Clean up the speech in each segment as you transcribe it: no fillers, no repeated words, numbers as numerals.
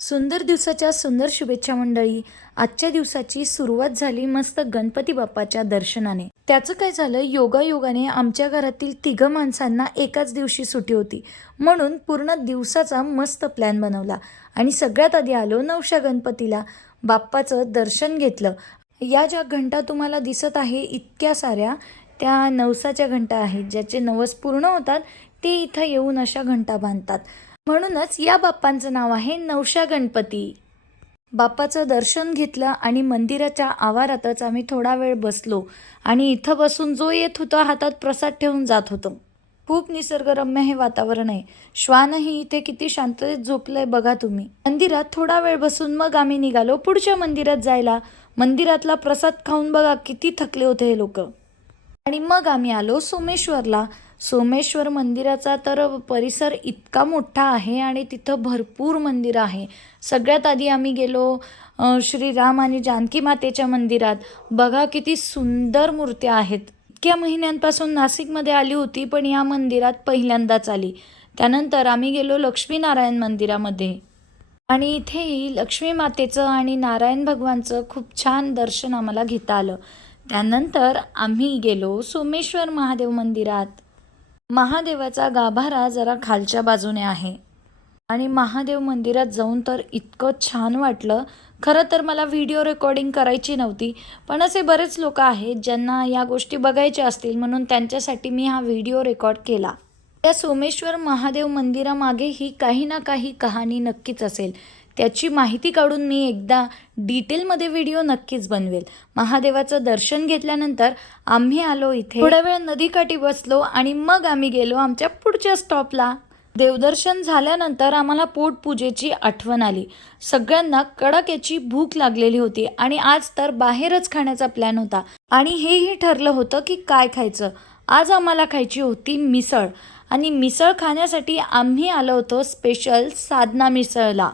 सुंदर दिवसाच्या सुंदर शुभेच्छा मंडळी. आजच्या दिवसाची सुरुवात झाली मस्त गणपती बाप्पाच्या दर्शनाने. त्याचं काय झालं, योगायोगाने आमच्या घरातील 3 माणसांना एकाच दिवशी सुट्टी होती, म्हणून पूर्ण दिवसाचा मस्त प्लॅन बनवला आणि सगळ्यात आधी आलो नवशा गणपतीला. बाप्पाचं दर्शन घेतलं. या ज्या घंटा तुम्हाला दिसत आहे इतक्या साऱ्या, त्या नवसाच्या घंटा आहेत. ज्याचे नवस पूर्ण होतात ते इथं येऊन अशा घंटा बांधतात. म्हणूनच या बाप्पांचं नाव आहे नवशा गणपती. बाप्पाचं दर्शन घेतलं आणि मंदिराच्या आवारातच आम्ही थोडा वेळ बसलो आणि इथं बसून जो येत होता हातात प्रसाद ठेवून जात होतो. खूप निसर्गरम्य हे वातावरण आहे. श्वानही इथे किती शांततेत झोपलंय बघा तुम्ही. मंदिरात थोडा वेळ बसून मग आम्ही निघालो पुढच्या मंदिरात जायला. मंदिरातला प्रसाद खाऊन बघा किती थकले होते हे लोक. आणि मग आम्ही आलो सोमेश्वरला. सोमेश्वर मंदिराचा तर परिसर इतका मोठा आहे आणि तिथं भरपूर मंदिरं आहे. सगळ्यात आधी आम्ही गेलो श्रीराम आणि जानकी मातेच्या मंदिरात. बघा किती सुंदर मूर्त्या आहेत. इतक्या महिन्यांपासून नाशिकमध्ये आली होती, पण या मंदिरात पहिल्यांदाच आली. त्यानंतर आम्ही गेलो लक्ष्मीनारायण मंदिरामध्ये आणि इथेही लक्ष्मी मातेचं आणि नारायण भगवानचं खूप छान दर्शन आम्हाला घेता आलं. त्यानंतर आम्ही गेलो सोमेश्वर महादेव मंदिरात. महादेवाचा गाभारा जरा खालच्या बाजूने आहे आणि महादेव मंदिरात जाऊन तर इतकं छान वाटलं. खरं तर मला व्हिडिओ रेकॉर्डिंग करायची नव्हती, पण असे बरेच लोक आहेत ज्यांना या गोष्टी बघायच्या असतील, म्हणून त्यांच्यासाठी मी हा व्हिडिओ रेकॉर्ड केला. त्या सोमेश्वर महादेव मंदिरामागेही काही ना काही कहाणी नक्कीच असेल. त्याची माहिती काढून मी एकदा डिटेलमध्ये व्हिडिओ नक्कीच बनवेल. महादेवाचं दर्शन घेतल्यानंतर आम्ही आलो इथे. थोड्या वेळ नदीकाठी बसलो आणि मग आम्ही गेलो आमच्या पुढच्या स्टॉपला. देवदर्शन झाल्यानंतर आम्हाला पोटपूजेची आठवण आली. सगळ्यांना कडाक्याची भूक लागलेली होती आणि आज तर बाहेरच खाण्याचा प्लॅन होता आणि हेही ठरलं होतं की काय खायचं. आज आम्हाला खायची होती मिसळ आणि मिसळ खाण्यासाठी आम्ही आलो होतो स्पेशल साधना मिसळला.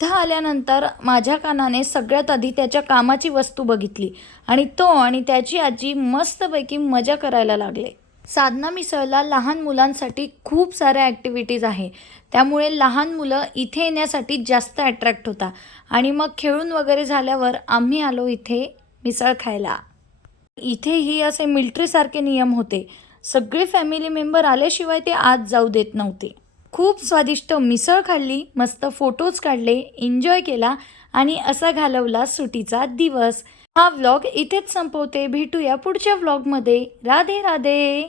इथं आल्यानंतर माझ्या कानाने सगळ्यात आधी त्याच्या कामाची वस्तू बघितली आणि तो आणि त्याची आजी मस्तपैकी मजा करायला लागले. साधना मिसळला लहान मुलांसाठी खूप साऱ्या ॲक्टिव्हिटीज आहे, त्यामुळे लहान मुलं इथे येण्यासाठी जास्त अट्रॅक्ट होता. आणि मग खेळून वगैरे झाल्यावर आम्ही आलो इथे मिसळ खायला. इथेही असे मिलिटरीसारखे नियम होते. सगळे फॅमिली मेंबर आल्याशिवाय ते आत जाऊ देत नव्हते. खूप स्वादिष्ट मिसळ खाल्ली, मस्त फोटोज काढले, एन्जॉय केला आणि असा घालवला सुट्टीचा दिवस. हा व्लॉग इथेच संपवते. भेटूया पुढच्या व्लॉगमध्ये. राधे राधे.